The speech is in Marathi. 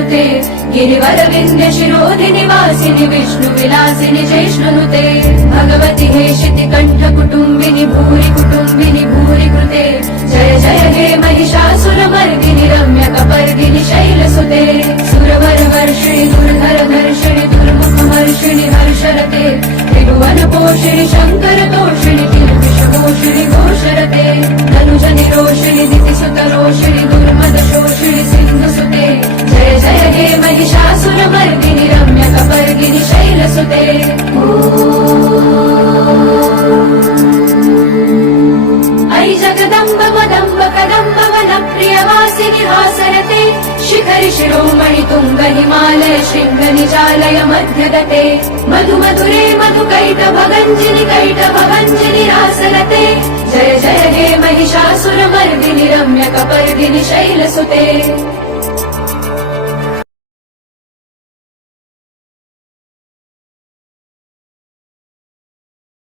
नुते गिरिवर विंध्य शिरोधिनि वासिनि विष्णु विलासिनि जैष्णुनुते भगवति हेशिति कंठ कुटुंबिनि भूरि कृते जय जय हे महिषासुरमर्दिनि रम्य कपर्दिनि शैलसुते सुरवर वर्षिणि दुर्धर धर्षिणि दुर्मुखमर्षिणि हर्षरते त्रिभुवन पोषिणि शंकर तोषिणि किल्बिषघोषिणि घोषरते धनुजनि रोषिणि दितिसुत रोषिणि दुर्मद शोषिणि सिंधुसुते जय जय हे महिषासुरमर्दिनि रम्य कपर्दिनि शैलसुते ऐ जगदम्ब मदम्ब कदम्ब वन प्रियवासिनि हासरते शिखरि शिरोमणि तुंग हिमालय शृंग निजालय मध्यगते मधु मधुरे मधुकैटभगञ्जिनि रासरते जय जय हे महिषासुरमर्दिनि रम्य कपर्दिनि शैलसुते